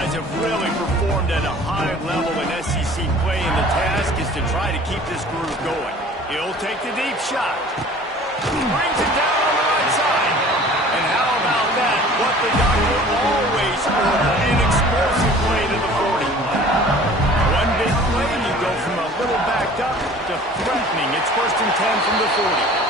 guys have really performed at a high level in SEC play, and the task is to try to keep this groove going. He'll take the deep shot. Brings it down on the right side. And how about that? What the doctor always ordered, an explosive play to the 40. One big play, and you go from a little backed up to threatening. It's 1st and 10 from the 40.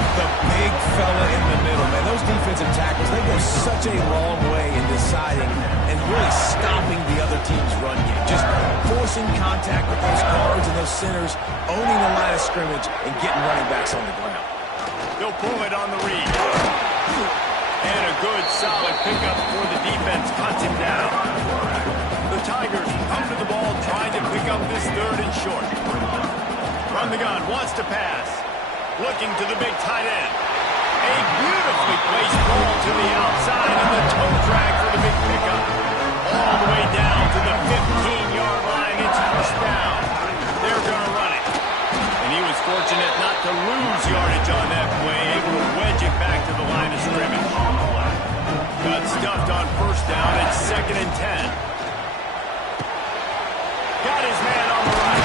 The big fella in the middle, man. Those defensive tackles, they go such a long way in deciding and really stopping the other team's run game. Just forcing contact with those guards and those centers, owning the line of scrimmage, and getting running backs on the ground. They'll pull it on the read. And a good, solid pickup before the defense cuts him down. The Tigers come to the ball, trying to pick up this 3rd and short. Run the gun, wants to pass. Looking to the big tight end. A beautifully placed ball to the outside, and the toe drag for the big pickup. All the way down to the 15-yard line. It's 1st down. They're going to run it. And he was fortunate not to lose yardage on that play, able to wedge it back to the line of scrimmage. Got stuffed on 1st down. It's 2nd and 10. Got his man on the right.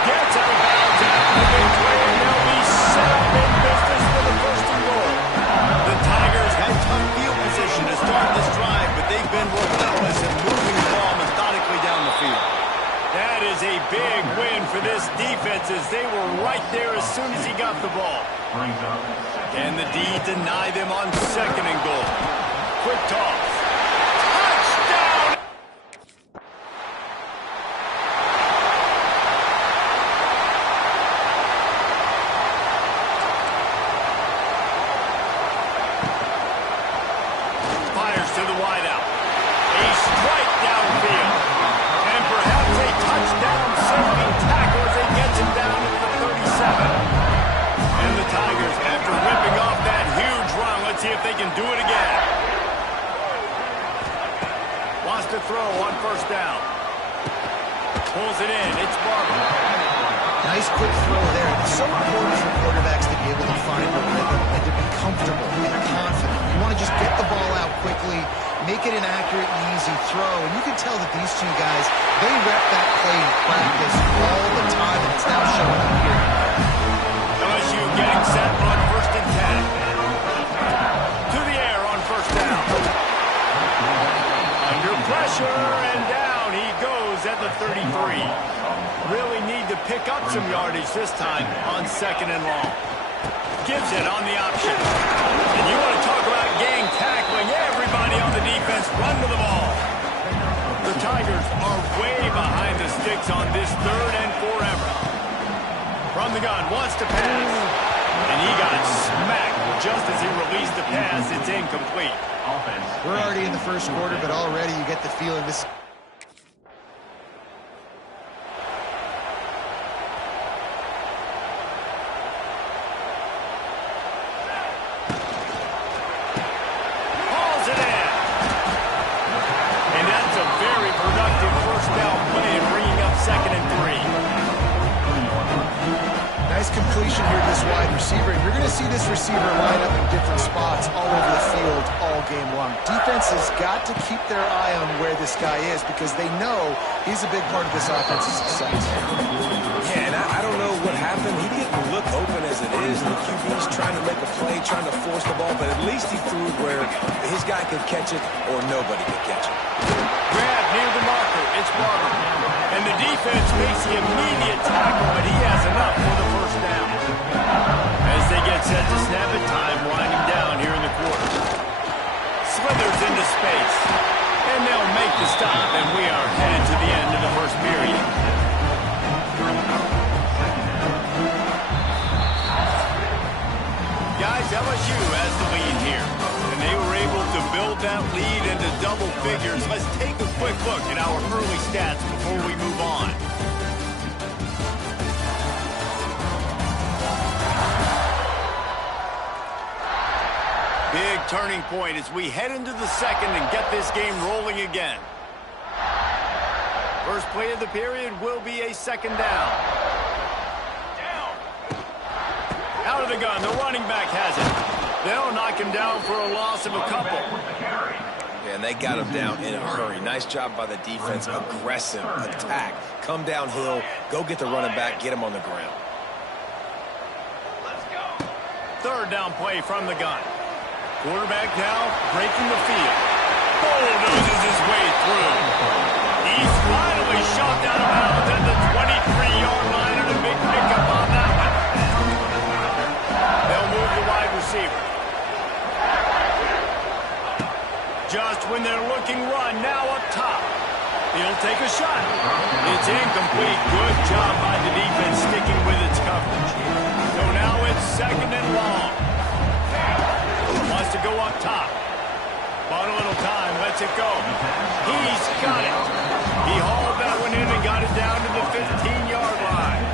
Gets out of bounds after the big play, and they'll be set up in business for the 1st and goal. The Tigers had tough field position to start this drive, but they've been relentless in moving the ball methodically down the field. That is a big win for this defense, as they were right there as soon as he got the ball. Can the D deny them on 2nd and goal? Quick toss. Touchdown! Fires to the wideout. A strike downfield. And perhaps a touchdown-saving tackle as they get him down to the 37. And the Tigers, after ripping off that huge run, let's see if they can do it again. Wants to throw on 1st down. Pulls it in. It's Barber. Nice quick throw there. It's so important for quarterbacks to be able to find the rhythm and to be comfortable and confident. You want to just get the ball out quickly, make it an accurate and easy throw. And you can tell that these two guys, they rep that play in practice all the time, and it's now showing up here. LSU getting set on 1st and 10. To the air on 1st down. Under pressure, and down he goes at the 33. Really need to pick up some yardage this time on 2nd and long. Gives it on the option. And you want to talk about gang tackling. Everybody on the defense run to the ball. The Tigers are way behind the sticks on this 3rd and forever. From the gun, wants to pass. And he got smacked just as he released the pass. It's incomplete. We're already in the 1st quarter, but already you get the feeling this... Hauls it in. And that's a very productive 1st down play in bringing up 2nd and 3. Nice completion here to this wide receiver. And you're going to see this receiver line up in different spots all over the field all game long. Defense has got to keep their eye on where this guy is, because they know he's a big part of this offense's success. Yeah, and I don't know what happened. He didn't look open as it is, and the QB's trying to make a play, trying to force the ball, but at least he threw it where his guy could catch it or nobody could catch it. Grab near the marker. It's Barber. And the defense makes the immediate tackle, but he has enough for the 1st down. As they get set to snap it, time winding down here in the quarter. Slithers into space. And they'll make the stop, and we are headed to the end of the 1st period. Guys, LSU has the lead here. And they were able to build that lead into double figures. Let's take a quick look at our early stats before we move on. Big turning point as we head into the 2nd and get this game rolling again. First play of the period will be a 2nd down. Out of the gun, the running back has it. They'll knock him down for a loss of a couple. And they got him down in a hurry. Nice job by the defense. Aggressive attack. Come downhill, go get the running back, get him on the ground. Third down play from the gun. Quarterback now breaking the field. Bulldozes his way through. He's finally shoved out of bounds at the 23-yard line, and a big pickup on that one. They'll move the wide receiver. Just when they're looking run, now up top. He'll take a shot. It's incomplete. Good job by the defense sticking with its coverage. So now it's second and long. Wants to go up top. Bought a little time. Lets it go. He's got it. He hauled that one in and got it down to the 15-yard line.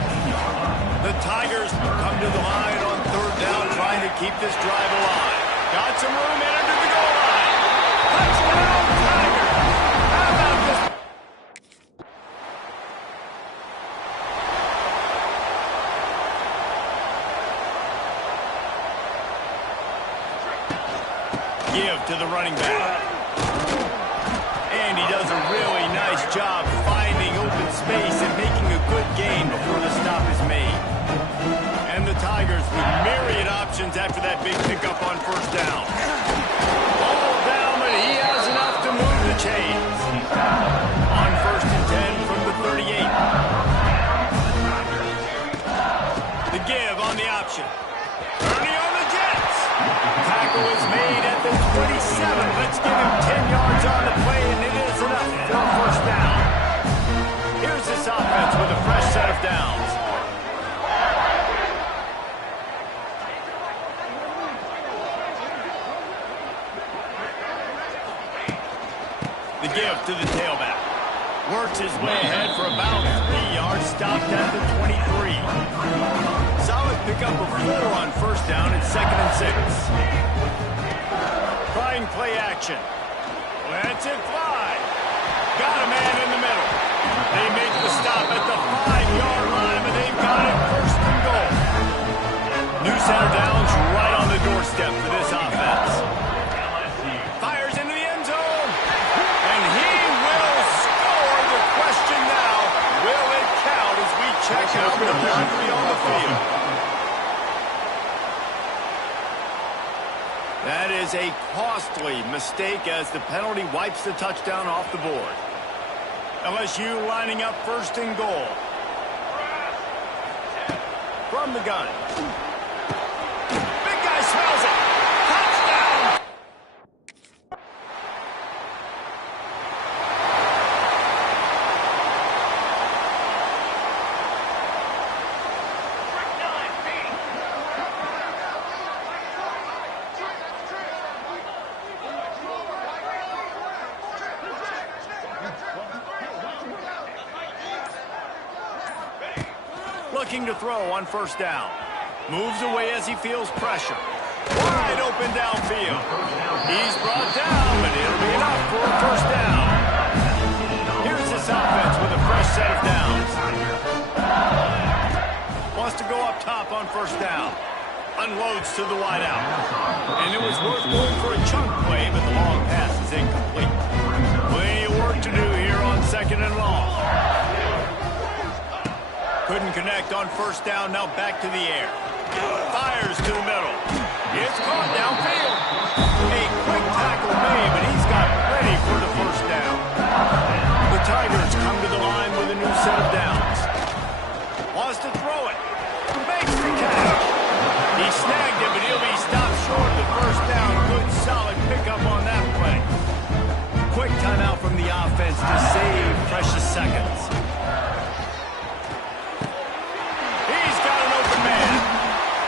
The Tigers come to the line on third down, trying to keep this drive alive. Got some room in under the goal line. Touchdown, Tigers! How about this? Give to the running back. And he does a really nice job finding open space and making a good gain before the stop is made. And the Tigers with myriad options after that big pickup on first down. All down, but he has enough to move the chains. On first and 10 from the 38. The give on the option. Ernie on the Jets. Tackle is made at the 27. Let's give him 10 yards on the play, and it is enough for a first down. Here's this offense with a fresh set of downs. The give to the tailback. Works his way ahead for about 3 yards, stopped at the 23. Solid pickup of 4 on first down. It's second and 6. Trying play action. Lets it fly. Got a man in the middle. They make the stop at the 5-yard line, but they've got it first and goal. New center down's right on the doorstep for this offense. Fires into the end zone. And he will score. The question now, will it count as we check out the laundry on the field? That is a costly mistake as the penalty wipes the touchdown off the board. LSU lining up first and goal. From the gun. Big guy smells it. Touchdown! Looking to throw on first down. Moves away as he feels pressure. Wide open downfield. He's brought down, but it'll be enough for a first down. Here's this offense with a fresh set of downs. Wants to go up top on first down. Unloads to the wideout. And it was worth going for a chunk play, but the long pass is incomplete. Plenty of work to do here on second and long. Couldn't connect on first down, now back to the air. Fires to the middle. It's caught downfield. A quick tackle made, but he's got ready for the first down. The Tigers come to the line with a new set of downs. Wants to throw it. Makes the catch. He snagged it, but he'll be stopped short of the first down. Good solid pickup on that play. Quick timeout from the offense to save precious seconds.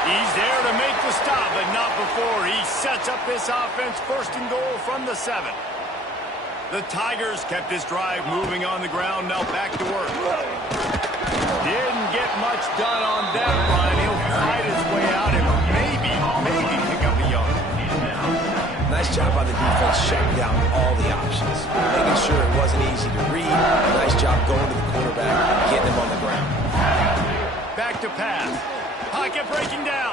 He's there to make the stop, but not before he sets up this offense first and goal from the 7. The Tigers kept this drive moving on the ground, now back to work. Didn't get much done on that run. He'll fight his way out and maybe pick up a yard. Nice job by the defense shutting down all the options, making sure it wasn't easy to read. Nice job going to the quarterback, getting him on the ground. Back to pass. Pocket breaking down.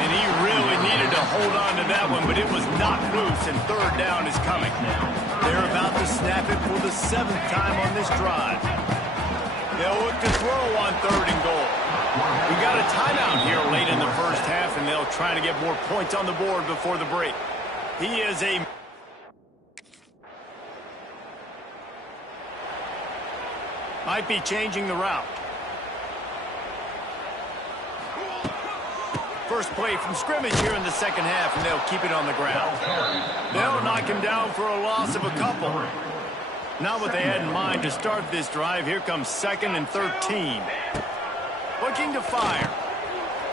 And And he really needed to hold on to that one, but it was knocked loose, and third down is coming. They're about to snap it for the 7th time on this drive. They'll look to throw on 3rd and goal. We got a timeout here late in the first half, and they'll try to get more points on the board before the break. He is a... might be changing the route. First play from scrimmage here in the second half, and they'll keep it on the ground. They'll knock him down for a loss of a couple. Not what they had in mind to start this drive. Here comes 2nd and 13. Looking to fire.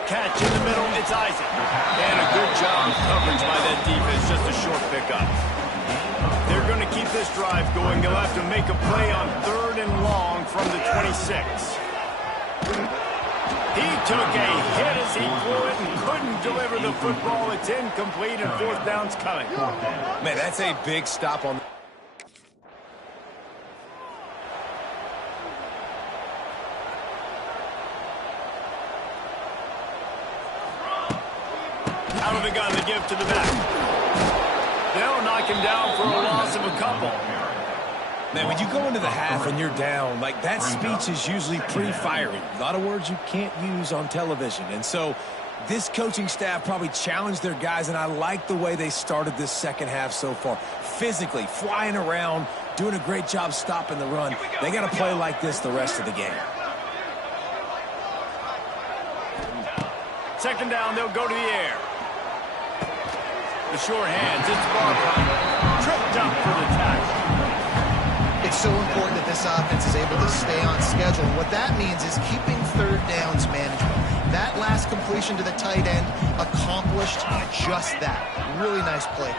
Catch in the middle, it's Isaac. And a good job of coverage by that defense, just a short pickup. They're going to keep this drive going. They'll have to make a play on 3rd and long from the 26. He took a hit as he threw it and couldn't deliver the football. It's incomplete, and 4th down's coming. Man, that's a big stop on... Out of the gun, they give to the back. They'll knock him down for a loss of a couple. Man, when you go into the half and you're down, like, that speech is usually pretty fiery. A lot of words you can't use on television. And so this coaching staff probably challenged their guys, and I like the way they started this second half so far. Physically, flying around, doing a great job stopping the run. They got to play like this the rest of the game. 2nd down, they'll go to the air. The short hands, it's Barber. Tripped up for the tackle. It's so important that this offense is able to stay on schedule. And what that means is keeping 3rd downs manageable. That last completion to the tight end accomplished just that. Really nice play.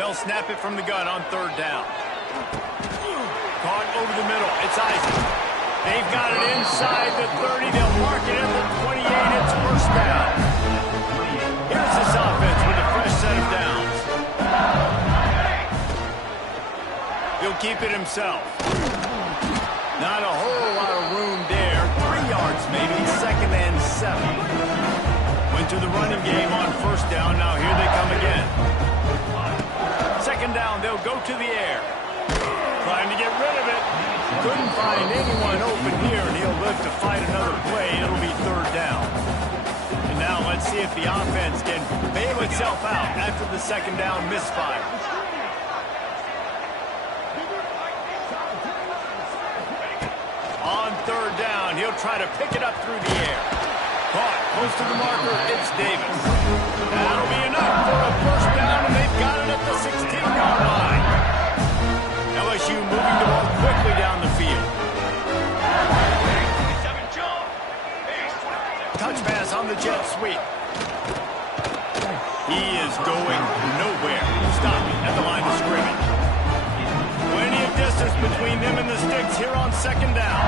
They'll snap it from the gun on 3rd down. Caught over the middle. It's Isaac. They've got it inside the 30. They'll mark it at the 28. It's 1st down. Here's this offense with a fresh set of downs. He'll keep it himself. Not a whole lot of room there. 3 yards maybe. 2nd and 7. Went to the running game on 1st down. Now here they come again. 2nd down. They'll go to the air. Trying to get rid of it. Couldn't find anyone open here, and he'll live to fight another play. It'll be 3rd down. And now let's see if the offense can bail itself out after the 2nd down misfire. On 3rd down, he'll try to pick it up through the air. Caught close to the marker, it's Davis. That'll be enough for a 1st down, and they've got it at the 16-yard line. LSU moving the ball quickly down the field. Touch pass on the jet sweep. He is going nowhere. Stopping at the line of scrimmage. Plenty of distance between them and the sticks here on 2nd down.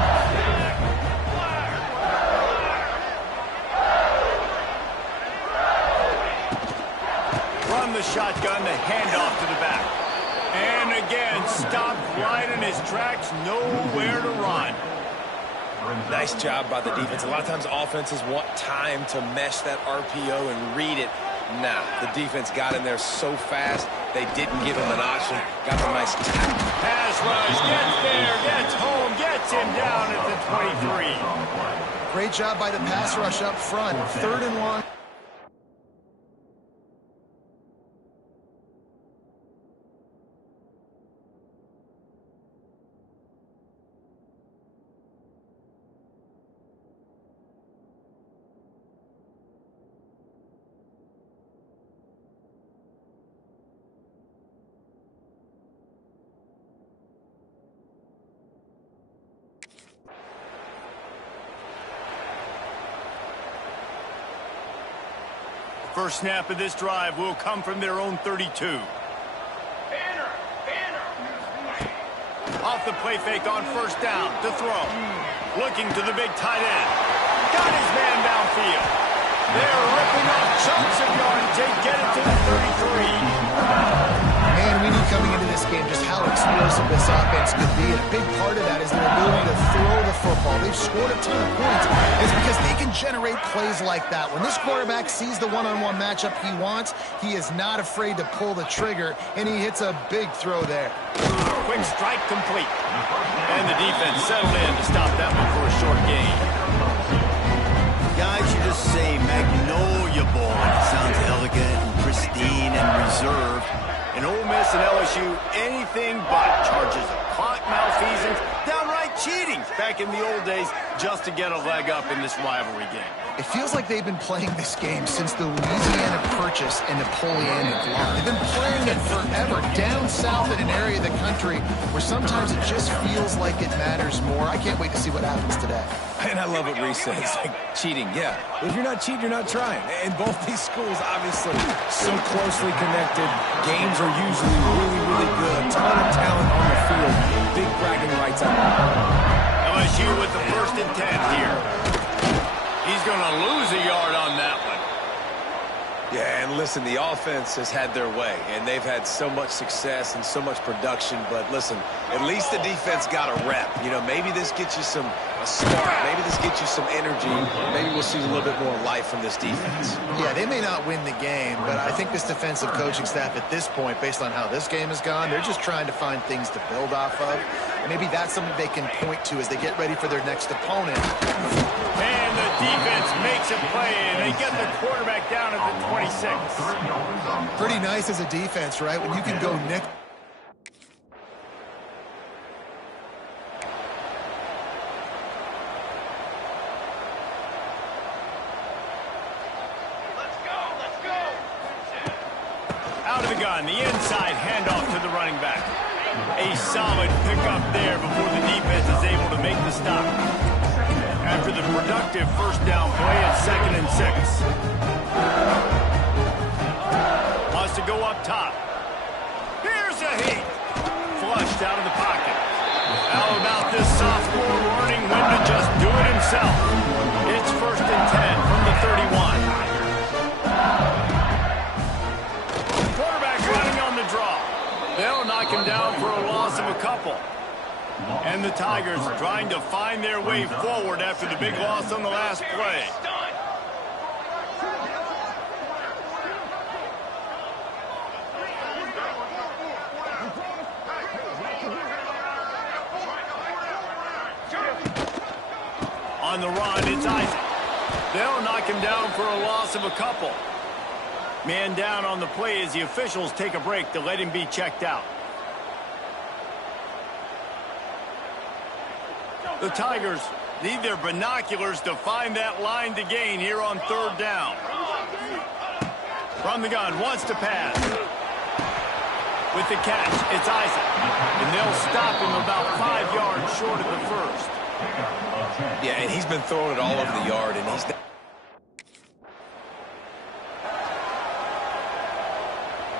Run the shotgun, the handoff to the back. And again, stopped right in his tracks, nowhere to run. Nice job by the defense. A lot of times offenses want time to mesh that RPO and read it. Nah, the defense got in there so fast, they didn't give him an option. Got the nice tackle. Pass rush, gets there, gets home, gets him down at the 23. Great job by the pass rush up front. 3rd and long. First snap of this drive will come from their own 32. Off the play fake on 1st down to throw. Looking to the big tight end. Got his man downfield. They're ripping off chunks of yardage. They get it to the 33. Man, we knew coming into this game just how explosive this offense could be. And a big part of that is their ability to throw the football. They've scored a ton of points. It's because they can generate plays like that. When this quarterback sees the one-on-one matchup he wants, he is not afraid to pull the trigger, and he hits a big throw there. Quick strike complete. And the defense settled in to stop that one for a short gain. Guys, you just say Magnolia Bowl, and it sounds elegant and pristine and reserved. In Ole Miss and LSU, anything but charges of clock malfeasance, downright cheating back in the old days just to get a leg up in this rivalry game. It feels like they've been playing this game since the Louisiana Purchase and Napoleonic Law. They've been playing it forever, down south in an area of the country where sometimes it just feels like it matters more. I can't wait to see what happens today. And I love what Reese says, like cheating, yeah. If you're not cheating, you're not trying. And both these schools, obviously, so closely connected. Games are usually really, really good. A ton of talent on the field. Big bragging rights out there. LSU with the 1st and 10 here. He's going to lose a yard on that one. Yeah, and listen, the offense has had their way, and they've had so much success and so much production. But listen, at least the defense got a rep. You know, maybe this gets you a spark. Maybe this gets you some energy. Maybe we'll see a little bit more life from this defense. Yeah, they may not win the game, but I think this defensive coaching staff at this point, based on how this game has gone, they're just trying to find things to build off of. And maybe that's something they can point to as they get ready for their next opponent. And the defense makes a play, and they get the quarterback down at the 26. Pretty nice as a defense, right? When you can go nick. Out of the gun, the inside handoff to the running back. A solid pickup there before the defense is able to make the stop. After the productive 1st down play at 2nd and 6. Wants to go up top. Here's a heat. Flushed out of the pocket. How about this sophomore learning when to just do it himself? It's 1st and 10 from the 31. Quarterback running on the draw. They'll knock him down for a loss of a couple. And the Tigers trying to find their way forward after the big loss on the last play. On the run, it's Isaac. They'll knock him down for a loss of a couple. Man down on the play as the officials take a break to let him be checked out. The Tigers need their binoculars to find that line to gain here on 3rd down. From the gun, wants to pass. With the catch, it's Isaac. And they'll stop him about 5 yards short of the 1st. Yeah, and he's been throwing it all over the yard, and he's...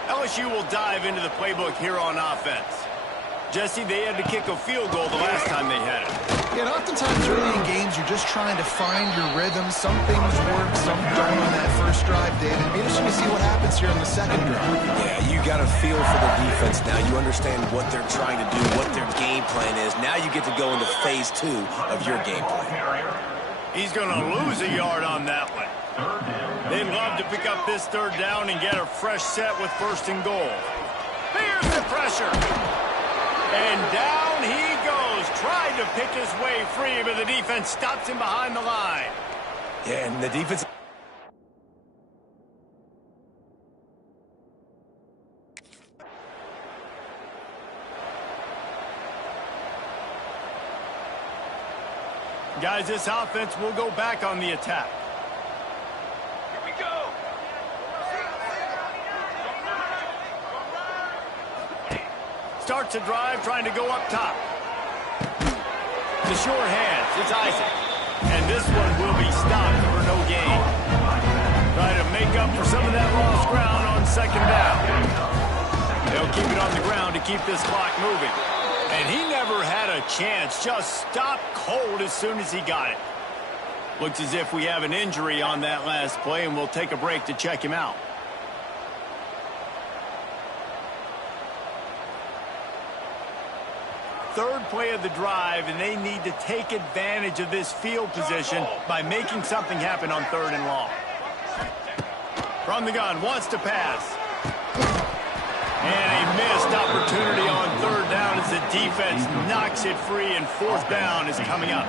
LSU will dive into the playbook here on offense. Jesse, they had to kick a field goal the last time they had it. Yeah, and oftentimes early in games, you're just trying to find your rhythm. Some things work, some don't on that 1st drive, David. It'll be interesting to see what happens here on the 2nd drive. Yeah, you got a feel for the defense. Now you understand what they're trying to do, what their game plan is. Now you get to go into phase 2 of your game plan. He's going to lose a yard on that one. They'd love to pick up this 3rd down and get a fresh set with 1st and goal. Here's the pressure. And down he goes, trying to pick his way free, but the defense stops him behind the line. Yeah, and the defense... Guys, this offense will go back on the attack. Here we go. Starts a drive, trying to go up top. The short hands, it's Isaac. And this one will be stopped for no gain. Try to make up for some of that lost ground on 2nd down. They'll keep it on the ground to keep this clock moving. And he never had a chance, just stopped cold as soon as he got it. Looks as if we have an injury on that last play, and we'll take a break to check him out. third play of the drive, and they need to take advantage of this field position by making something happen on 3rd and long. From the gun, wants to pass. And a missed opportunity on 3rd down as the defense knocks it free, and 4th down is coming up.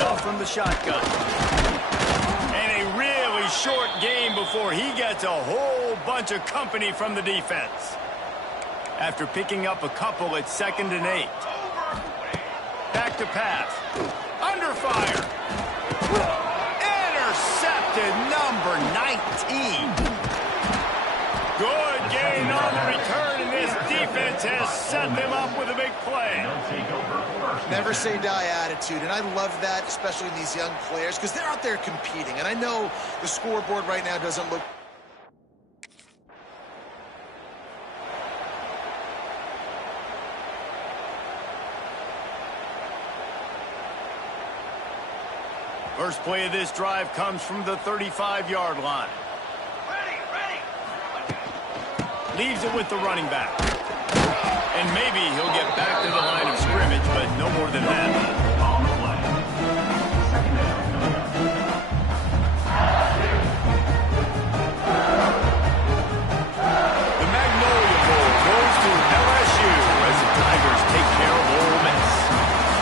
Off from the shotgun. And a really short game before he gets a whole bunch of company from the defense. After picking up a couple at 2nd and 8. Back to pass. Under fire. Intercepted, number 19. Good gain on the return, and this defense has set them up with a big play. Never say die attitude, and I love that, especially in these young players, because they're out there competing. And I know the scoreboard right now doesn't look... First play of this drive comes from the 35-yard line. Leaves it with the running back. And maybe he'll get back to the line of scrimmage, but no more than that. The Magnolia Bowl goes to LSU as the Tigers take care of Ole Miss.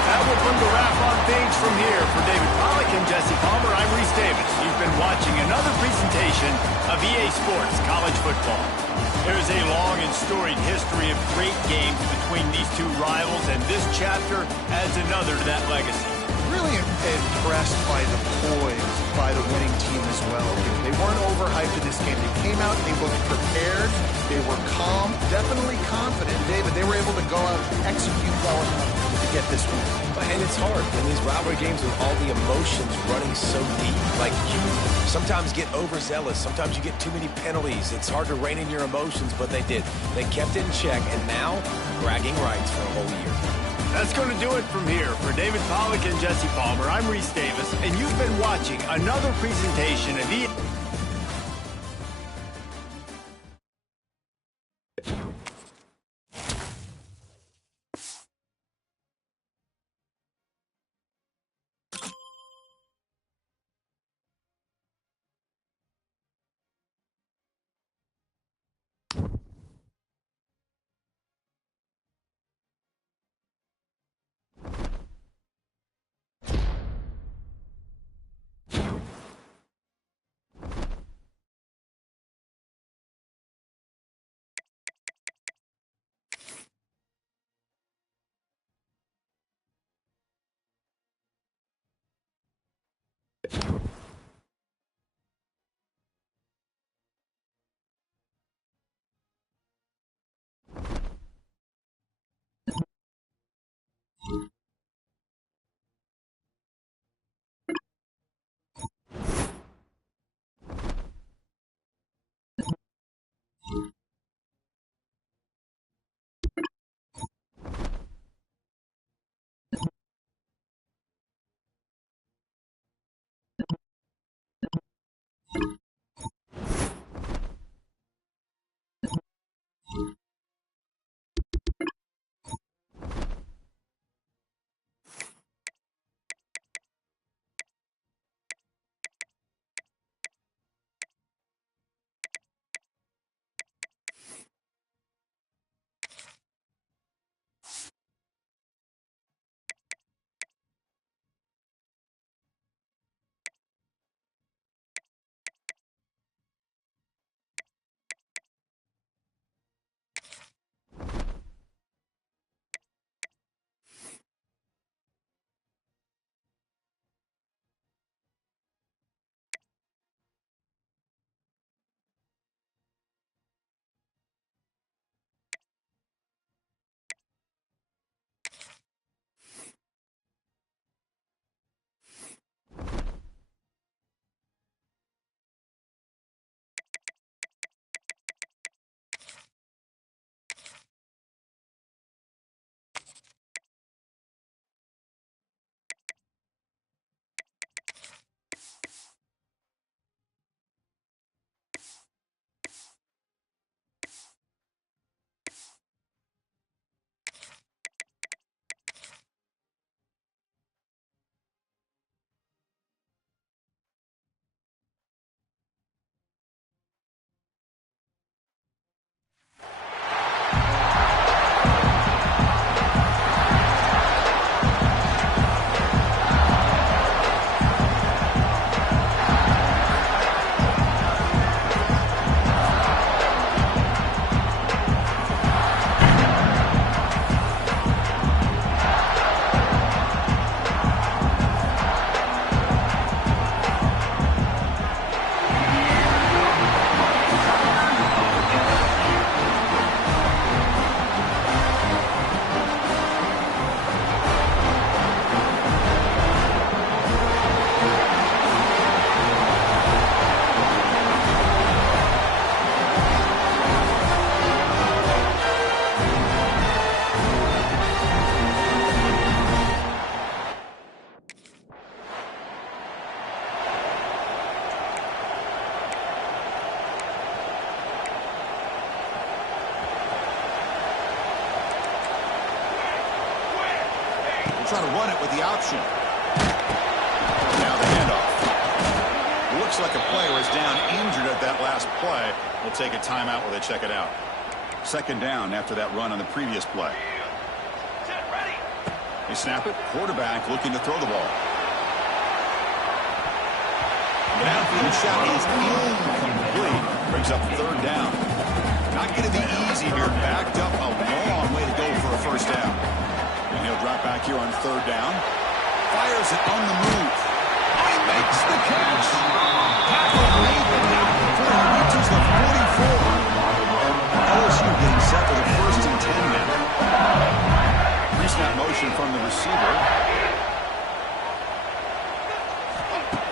That will put the wrap on things from here. For David Pollack and Jesse Palmer, I'm Reese Davis. You've been watching another presentation of EA Sports College Football. There's a long and storied history of great games between these two rivals, and this chapter adds another to that legacy. Really impressed by the poise by the winning team as well. They weren't overhyped in this game. They came out and they looked prepared. They were calm, definitely confident. David, they were able to go out and execute well enough to get this win. And it's hard in these rivalry games with all the emotions running so deep. Like, you sometimes get overzealous. Sometimes you get too many penalties. It's hard to rein in your emotions, but they did. They kept it in check, and now bragging rights for a whole year. That's going to do it from here. For David Pollack and Jesse Palmer, I'm Reese Davis, and you've been watching another presentation of EA. try to run it with the option. Now the handoff. Looks like a player is down injured at that last play. We'll take a timeout while they check it out. Second down after that run on the previous play. They snap it. Quarterback looking to throw the ball. The downfield shot is incomplete. Brings up third down. Not going to be easy here. Backed up a long way to go for a first down. And he'll drop back here on third down. Fires it on the move. Oh, he makes the catch. Tackle made the tackle before he reaches the 44. LSU getting set for the first and 10 now. Pre-snap motion from the receiver.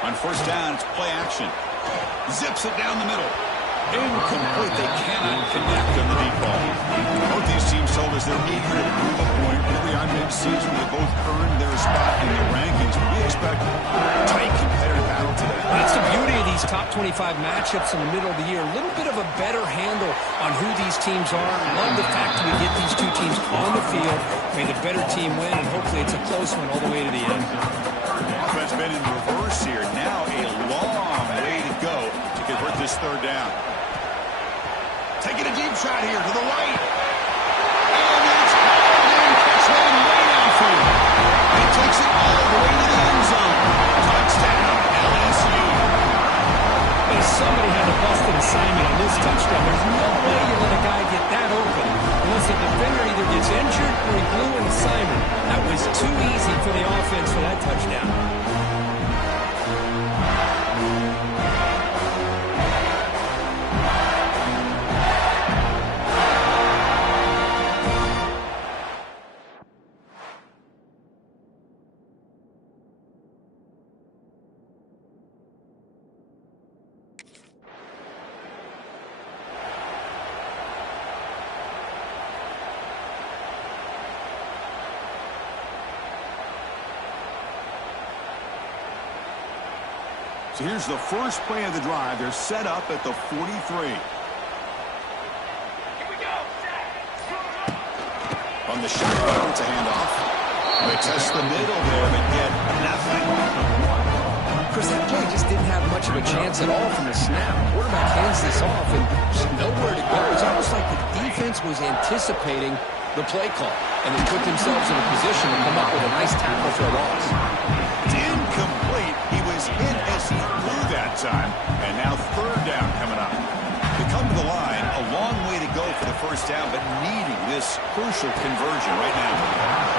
On first down, it's play action. Zips it down the middle. Incomplete. They cannot connect on the deep ball. Both these teams told us they're eager to prove a point. Really, on mid-season, they both earned their spot in the rankings. We expect a tight, competitive battle today. That's the beauty of these top 25 matchups in the middle of the year. A little bit of a better handle on who these teams are. Love the fact that we get these two teams on the field. May the better team win, and hopefully it's a close one all the way to the end. Offense been in reverse here. Now a long way to go to convert this third down. Taking a deep shot here to the right. And it's caught in. Touchdown way downfield. He takes it all the way to the end zone. Touchdown, LSU. Hey, somebody had to bust an assignment on this touchdown. There's no way you let a guy get that open unless the defender either gets injured or he blew an assignment. That was too easy for the offense for that touchdown. So here's the first play of the drive. They're set up at the 43. On the shotgun, it's a handoff. They test the middle there, but get nothing. Chris, that play just didn't have much of a chance at all from the snap. Quarterback hands this off and just nowhere to go. It's almost like the defense was anticipating the play call, and they put themselves in a position to come up with a nice tackle for a loss. It's incomplete. He was hit as he threw that time, and now third down coming up. They come to the line, a long way to go for the first down, but needing this crucial conversion right now.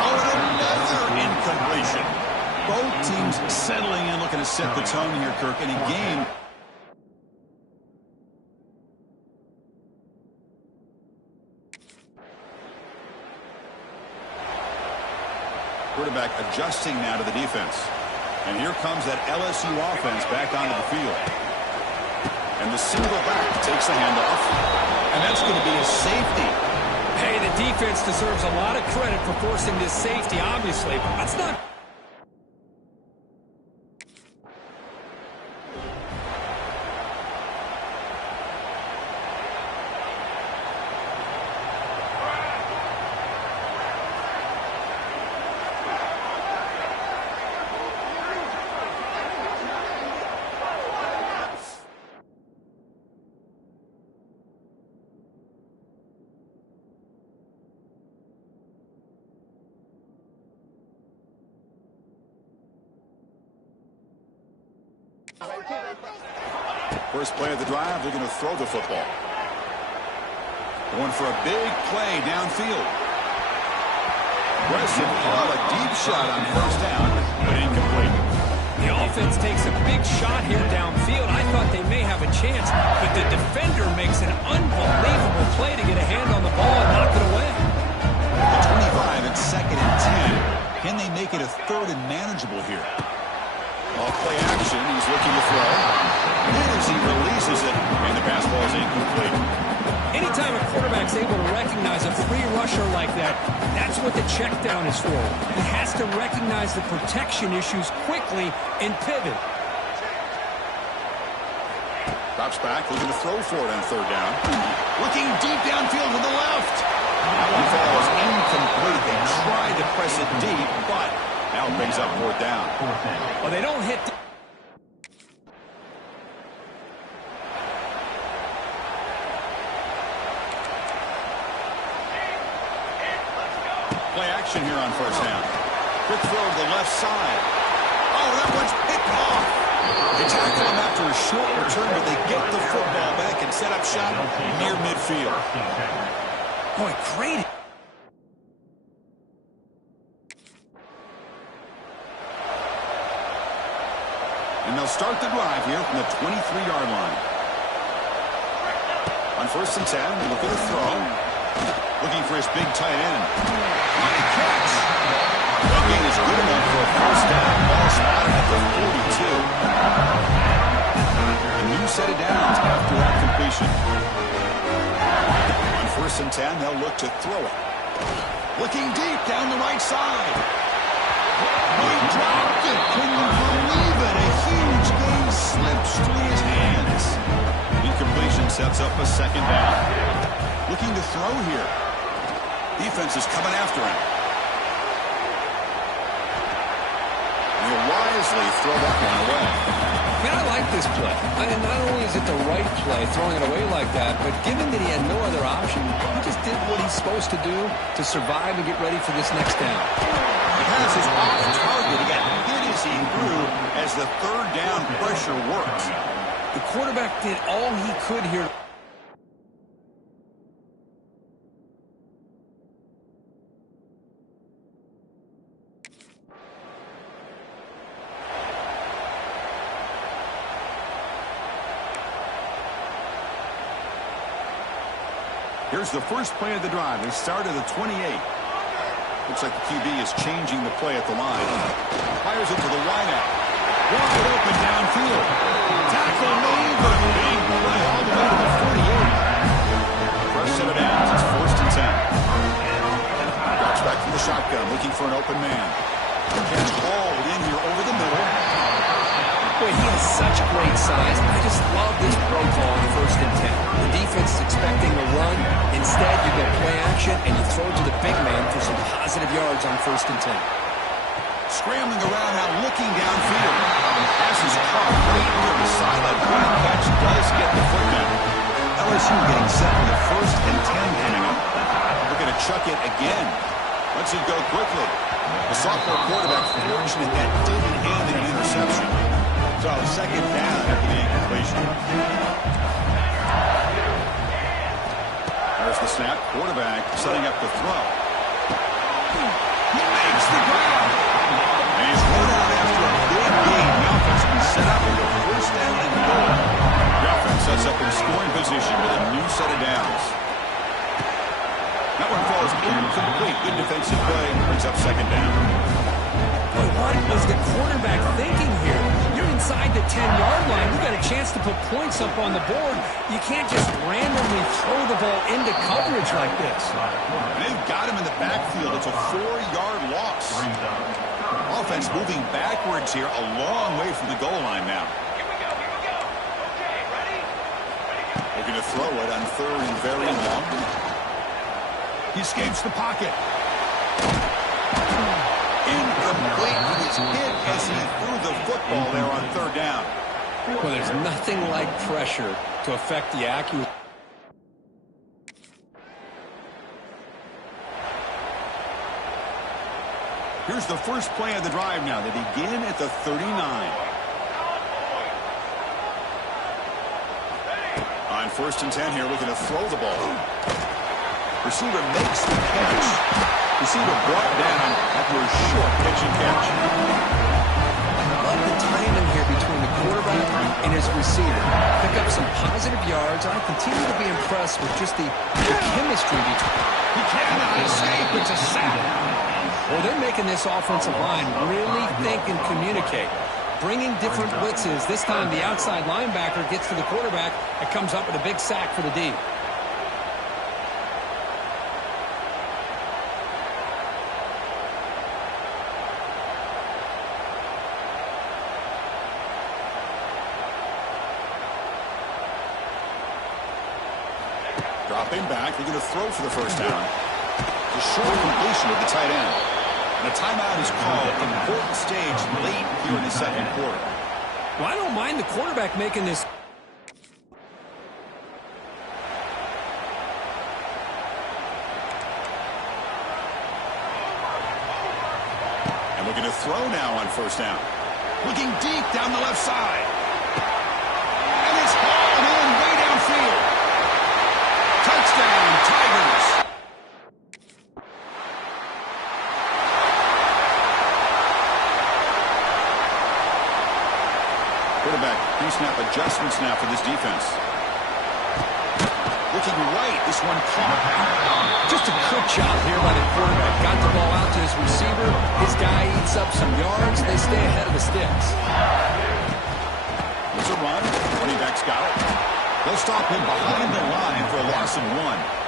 Oh, and another incompletion. Both teams settling in, looking to set the tone here, Kirk, in a game. Quarterback adjusting now to the defense. And here comes that LSU offense back onto the field. And the single back takes the handoff. And that's going to be a safety. Hey, the defense deserves a lot of credit for forcing this safety, obviously. But that's not... First play of the drive, they're going to throw the football. Going for a big play downfield. Preston Hall, a deep shot on first down, but incomplete. The offense takes a big shot here downfield. I thought they may have a chance, but the defender makes an unbelievable play to get a hand on the ball and knock it away. The 25 and second and 10. Can they make it a third and manageable here? Off play action, he's looking to throw. And as he releases it, and the pass ball is incomplete. Anytime a quarterback's able to recognize a free rusher like that, that's what the check down is for. He has to recognize the protection issues quickly and pivot. Drops back, looking to throw for it on third down. Looking deep downfield to the left. That one falls incomplete. They tried to press it deep, but Now it brings up 4th down. Well, they don't hit... Play action here on 1st down. Quick throw to the left side. Oh, that one's picked off. They tackle him after a short return, but they get the football back and set up shop near midfield. Boy, great. And they'll start the drive here from the 23-yard line. On 1st and 10, look at the throw. Looking for his big tight end. On the catch. Looking is good enough for a 1st down. Ball spotted at the 42. A new set of downs after that completion. On 1st and 10, they'll look to throw it. Looking deep down the right side. He dropped it. Can you believe it? A huge game slips through his hands. Incompletion sets up a 2nd down. Looking to throw here. Defense is coming after him. He'll wisely throw that one away. Man, I like this play. Not only is it the right play, throwing it away like that, but given that he had no other option, he just did what he's supposed to do to survive and get ready for this next down. He has his off target. He got hit as he threw as the 3rd down pressure works. The quarterback did all he could here. Here's the first play of the drive. They start at the 28. Looks like the QB is changing the play at the line. Fires it to the wideout. Wide open downfield. Tackle made, but a big play all the way to the 48. Fresh set of downs. It's 1st and 10. Drops back from the shotgun, looking for an open man. Catch hauled in here over the middle. Boy, he has such great size. I just love this play call on 1st and 10. The defense is expecting a run. Instead, you go play action, and you throw to the big man for some positive yards on 1st and 10. Scrambling around now, looking downfield. Pass is caught right near the sideline. Great catch does get the foot down. LSU getting set on the 1st and 10 coming up. Looking to chuck it again. Lets it go quickly. The sophomore quarterback fortunate that didn't end in an interception. So 2nd down after the incompletion. There's the snap. Quarterback setting up the throw. He makes the grab. And he's run out after a big gain. The offense will be set up with a 1st down and goal. The offense sets up in scoring position with a new set of downs. That one falls incomplete. Good defensive play. Brings up 2nd down. But what was the quarterback thinking here? You're inside the 10-yard line. You got a chance to put points up on the board. You can't just randomly throw the ball into coverage like this. And they've got him in the backfield. It's a 4-yard loss. Offense moving backwards here, a long way from the goal line now. Looking to throw it on 3rd and very long. He escapes the pocket. Incomplete. He was hit as he threw the football there on 3rd down. Well, there's nothing like pressure to affect the accuracy. Here's the first play of the drive now. They begin at the 39. On 1st and 10 here, looking to throw the ball. Receiver makes the catch. Receiver brought down after a short pitch and catch. Love the timing here between the quarterback and his receiver. Pick up some positive yards. I continue to be impressed with just the chemistry between. He cannot escape. It's a sack. Well, they're making this offensive line really think and communicate. Bringing different blitzes. This time the outside linebacker gets to the quarterback and comes up with a big sack for the D. Dropping back, they're going to throw for the 1st down. A short completion with the tight end. And a timeout is called. Important stage late here in the second quarter. Well, I don't mind the quarterback making this. And looking to throw now on first down. Looking deep down the left side. And it's hauled in way downfield. Touchdown, Tigers. Quarterback pre-snap adjustments now for this defense. Looking right, this one caught. Just a good job here by the quarterback. Got the ball out to his receiver. His guy eats up some yards. They stay ahead of the sticks. It's a run. Running back's got it. They'll stop him behind the line for a loss of 1.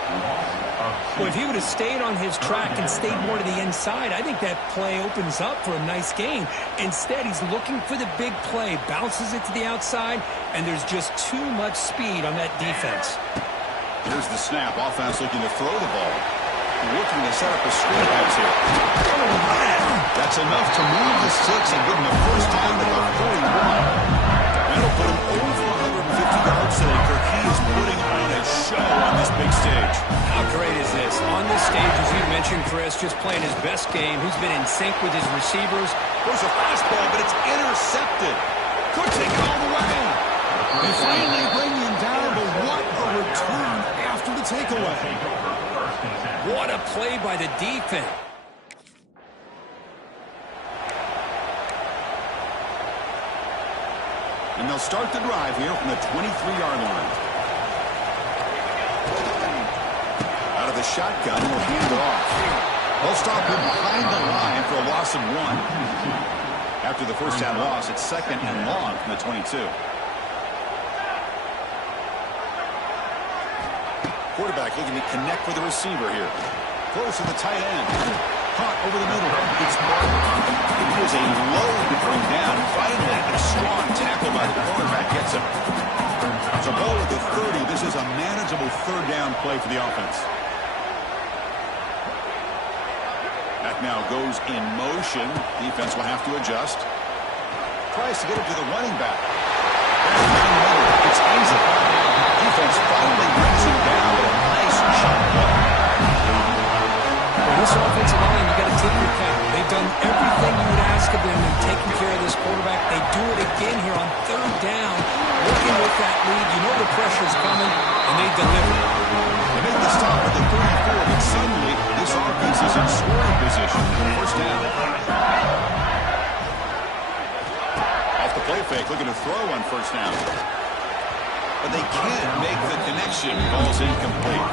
Well, if he would have stayed on his track and stayed more to the inside, I think that play opens up for a nice gain. Instead, he's looking for the big play, bounces it to the outside, and there's just too much speed on that defense. Here's the snap. Offense looking to throw the ball. Looking to set up a screen pass here. That's enough to move the sticks and give him a first down at the 41. That'll put him over 150 yards today, Kirk. He is putting on a show on this big stage. How great is this? On this stage, as you mentioned, Chris, just playing his best game. He's been in sync with his receivers. There's a fastball, but it's intercepted. Could take it all the way. They finally bring him down, but what a return after the takeaway. What a play by the defense. And they'll start the drive here from the 23-yard line. Out of the shotgun, and he'll hand it off. They'll stop him behind the line for a loss of 1. After the first down loss, it's second and long from the 22. Quarterback looking to connect with the receiver here. Close to the tight end. Caught over the middle. It's Martin. It was a load to bring down. Finally, a strong tackle by the cornerback gets him. It's a ball at the 30. This is a manageable third down play for the offense. Back now goes in motion. Defense will have to adjust. Tries to get it to the running back. It's easy. Defense finally brings him down with a nice shot play. Well, this offensive line, you got to tip your cap. They've done everything you would ask of them in taking care of this quarterback. They do it again here on third down, working with that lead. You know the pressure's coming, and they deliver. They make the stop at the 34, but suddenly this offense is in scoring position. First down. Off the play fake, looking to throw on first down. But they can't make the connection. Ball's incomplete.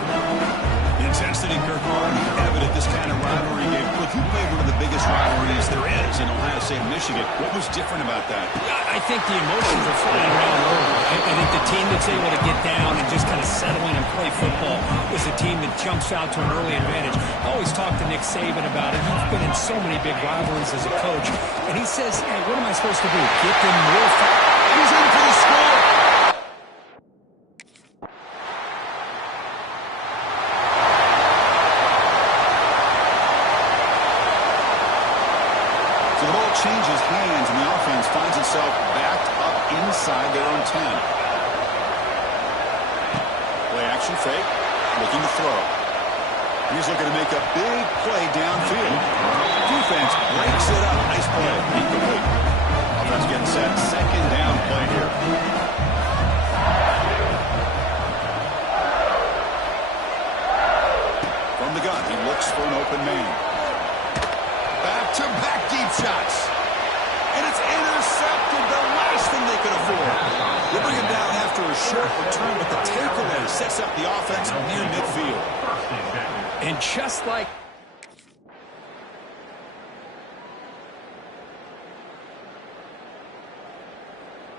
The intensity, Kirk, already evident this kind of rivalry game. Look, you played one of the biggest rivalries there is in Ohio State and Michigan. What was different about that? I think the emotions are flying around over. I think the team that's able to get down and just kind of settle in and play football is the team that jumps out to an early advantage. I always talk to Nick Saban about it. He's been in so many big rivalries as a coach. And he says, hey, what am I supposed to do? Get them more fun. He's in for the score. Changes hands, and the offense finds itself backed up inside their own 10. Play action fake, looking to throw. He's looking to make a big play downfield. Defense breaks it up. Nice play. Incomplete. Offense getting set. Second down play here. From the gun, he looks for an open man. Back-to-back deep shots. And it's intercepted, the last thing they could afford. They bring him down after a short return, but the takeaway sets up the offense near midfield. And just like...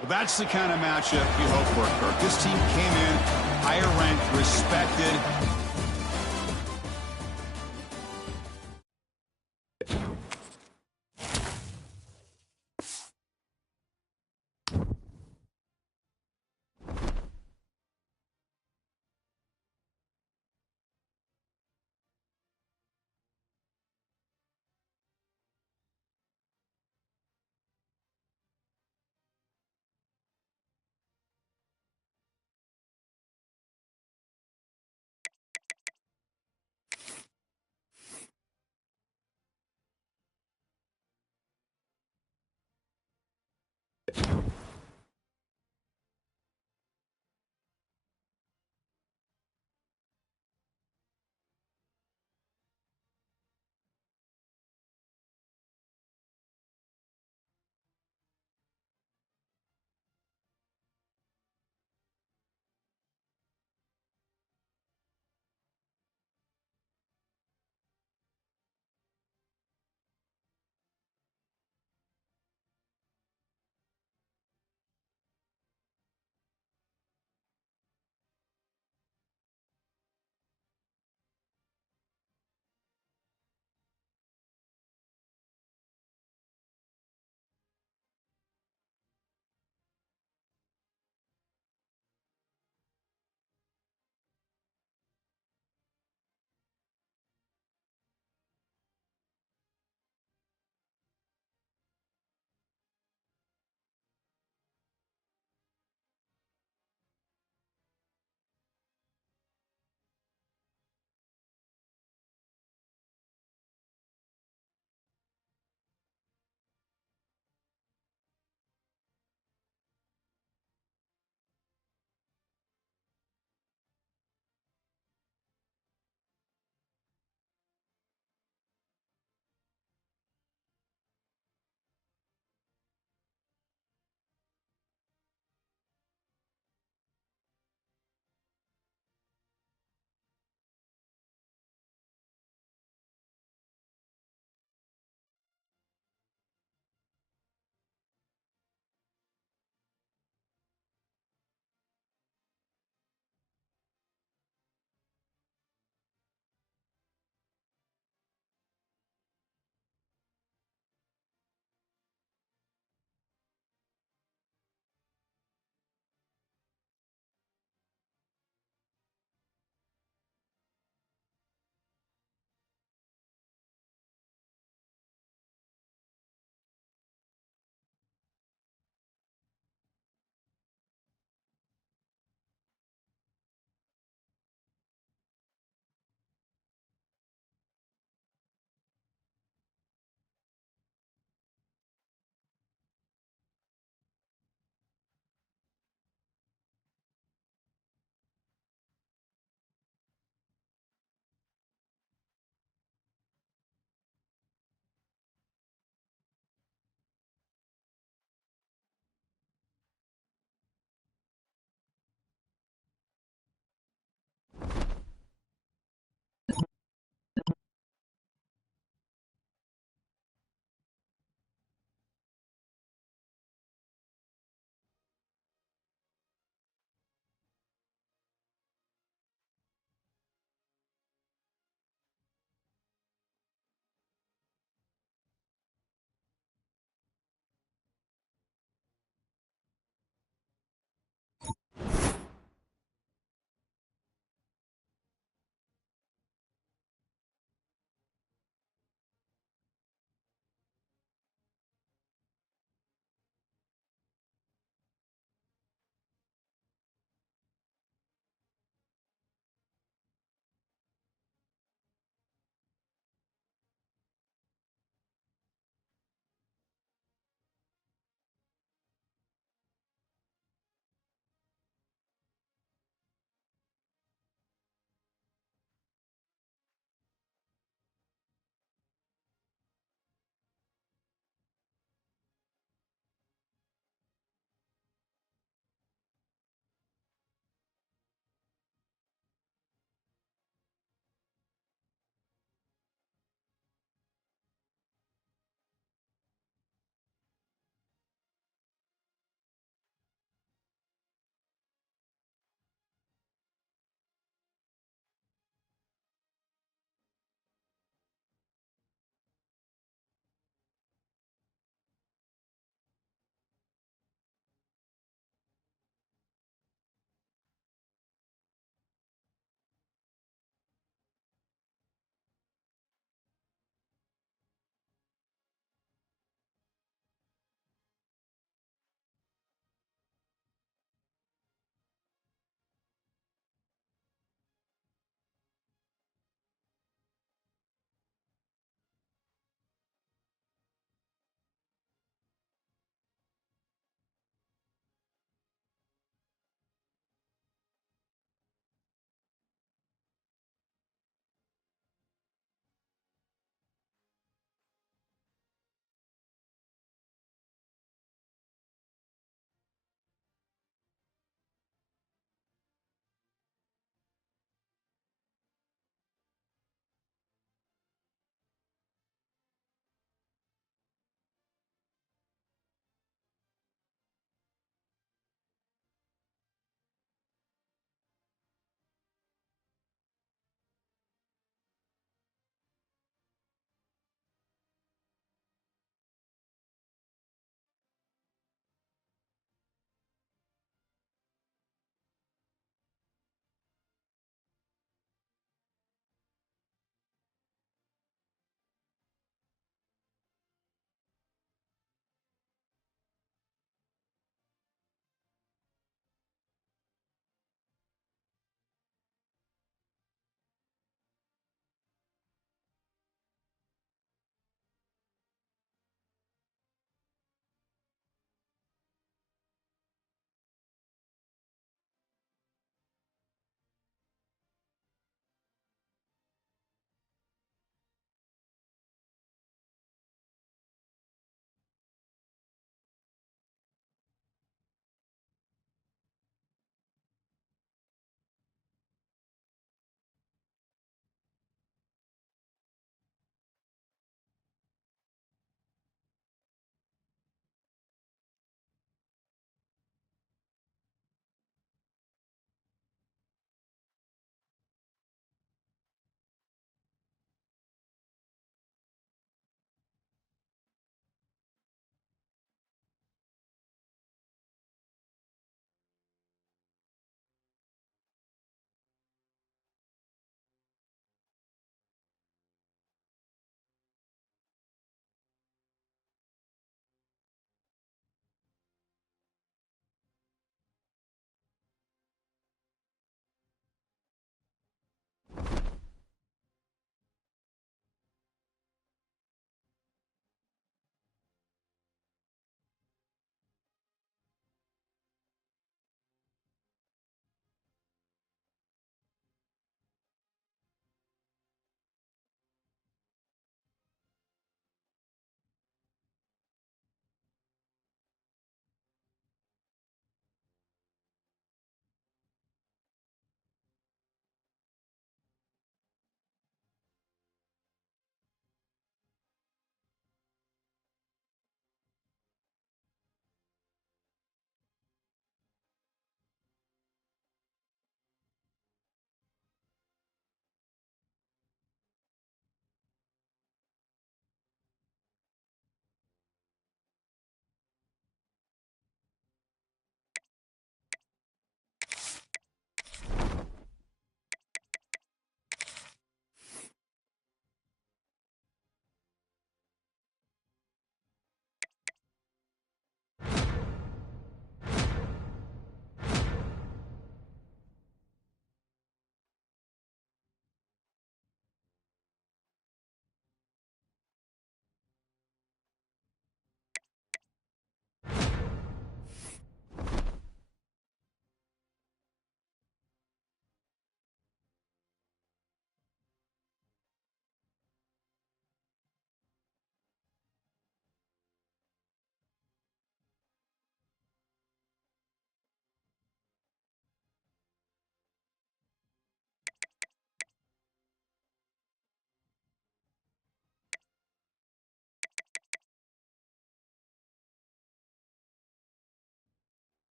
Well, that's the kind of matchup you hope for, Kirk. This team came in higher ranked, respected. it.